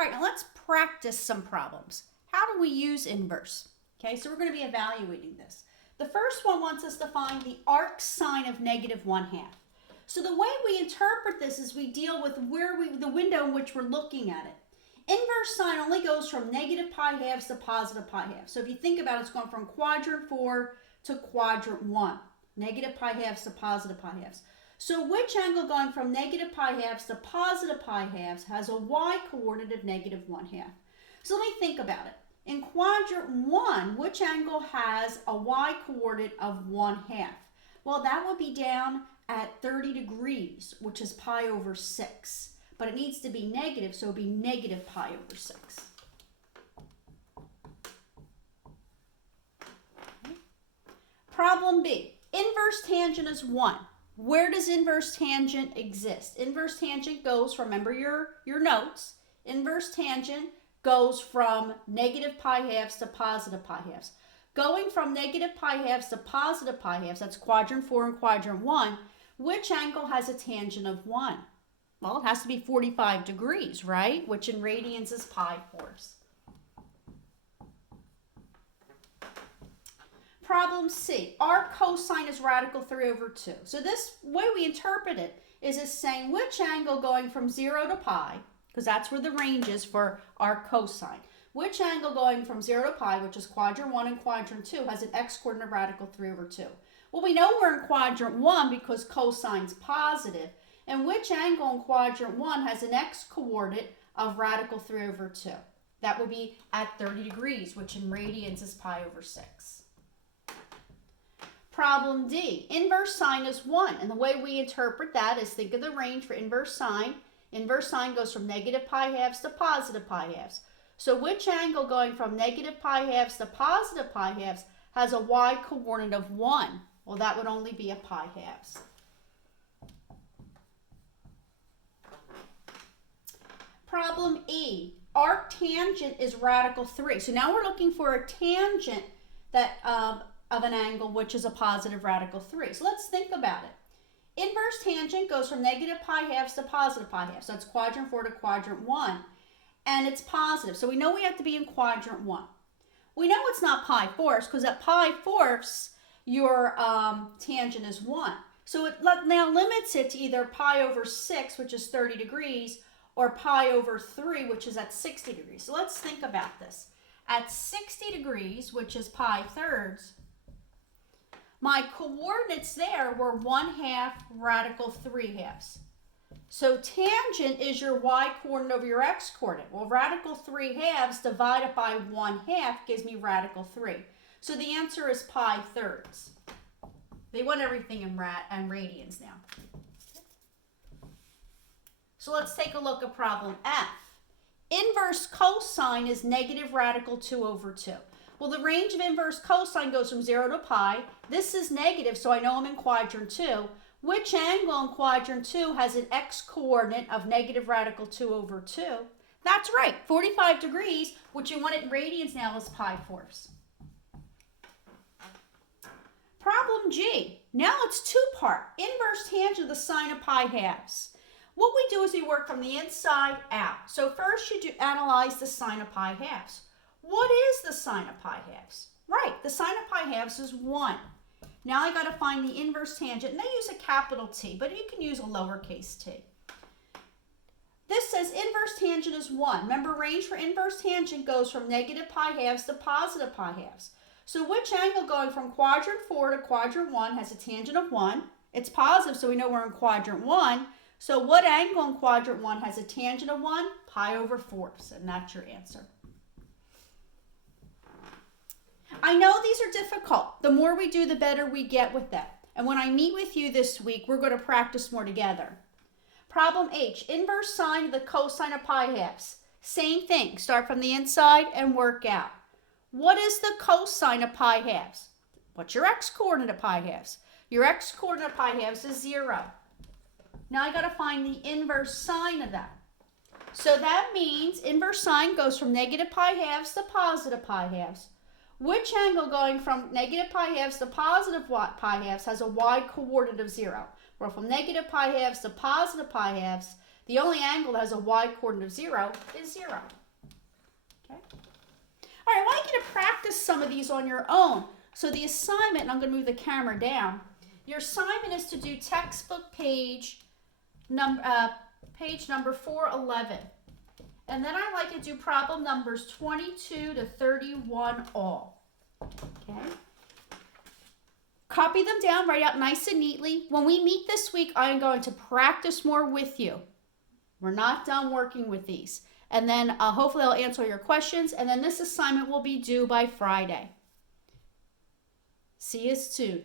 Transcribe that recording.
All right, now let's practice some problems. How do we use inverse? Okay, so we're going to be evaluating this. The first one wants us to find the arc sine of -1/2. So the way we interpret this is we deal with the window in which we're looking at it. Inverse sine only goes from -π/2 to +π/2. So if you think about it, it's going from quadrant 4 to quadrant 1. -π/2 to +π/2. So which angle going from -π/2 to +π/2 has a y-coordinate of -1/2? So let me think about it. In quadrant 1, which angle has a y-coordinate of 1/2? Well, that would be down at 30 degrees, which is π/6. But it needs to be negative, so it would be -π/6. Okay. Problem B. Inverse tangent is 1. Where does inverse tangent exist? Inverse tangent goes from, remember your notes, inverse tangent goes from -π/2 to +π/2. Going from -π/2 to +π/2, that's quadrant 4 and quadrant 1, which angle has a tangent of 1? Well, it has to be 45 degrees, right? Which in radians is π/4. Problem C, arc cosine is radical 3/2. So this way we interpret it is it's saying which angle going from 0 to pi, because that's where the range is for arc cosine, which angle going from 0 to pi, which is quadrant 1 and quadrant 2, has an x-coordinate of radical 3/2. Well, we know we're in quadrant 1 because cosine's positive, and which angle in quadrant 1 has an x-coordinate of radical 3/2? That would be at 30 degrees, which in radians is π/6. Problem D, inverse sine is 1, and the way we interpret that is think of the range for inverse sine. Inverse sine goes from -π/2 to +π/2. So which angle going from -π/2 to +π/2 has a y-coordinate of 1? Well, that would only be a π/2. Problem E, arc tangent is radical 3. So now we're looking for a tangent that of an angle which is a positive radical 3. So let's think about it. Inverse tangent goes from -π/2 to +π/2. So that's quadrant 4 to quadrant 1. And it's positive. So we know we have to be in quadrant 1. We know it's not π/4 because at π/4 your tangent is 1. So it now limits it to either π/6, which is 30 degrees, or π/3, which is at 60 degrees. So let's think about this. At 60 degrees, which is π/3, my coordinates there were 1/2 radical 3/2. So tangent is your y-coordinate over your x-coordinate. Well, radical 3/2 divided by 1/2 gives me radical 3. So the answer is π/3. They want everything in radians now. So let's take a look at problem F. Inverse cosine is negative radical 2/2. Well, the range of inverse cosine goes from 0 to pi. This is negative, so I know I'm in quadrant 2. Which angle in quadrant 2 has an x-coordinate of negative radical 2/2? That's right, 45 degrees, which you want it in radians now is π/4. Problem G. Now it's two-part. Inverse tangent of the sine of π/2. What we do is we work from the inside out. So first you analyze the sine of π/2. What is the sine of π/2? Right, the sine of π/2 is 1. Now I got to find the inverse tangent, and they use a capital T, but you can use a lowercase t. This says inverse tangent is 1. Remember, range for inverse tangent goes from -π/2 to +π/2. So which angle going from quadrant 4 to quadrant 1 has a tangent of 1? It's positive, so we know we're in quadrant 1. So what angle in quadrant 1 has a tangent of 1? π/4, and that's your answer. I know these are difficult. The more we do, the better we get with them. And when I meet with you this week, we're going to practice more together. Problem H, inverse sine of the cosine of π/2. Same thing, start from the inside and work out. What is the cosine of π/2? What's your x-coordinate of π/2? Your x-coordinate of π/2 is 0. Now I got to find the inverse sine of that. So that means inverse sine goes from -π/2 to +π/2. Which angle going from -π/2 to +π/2 has a y-coordinate of 0? Well, from -π/2 to +π/2, The only angle that has a y-coordinate of 0 is 0. Okay? All right, I want you to practice some of these on your own. So the assignment, and I'm going to move the camera down, your assignment is to do textbook page number 411. And then I like to do problem numbers 22 to 31 all. Okay? Copy them down, write out nice and neatly. When we meet this week, I am going to practice more with you. We're not done working with these. And then hopefully I'll answer your questions. And then this assignment will be due by Friday. See you soon.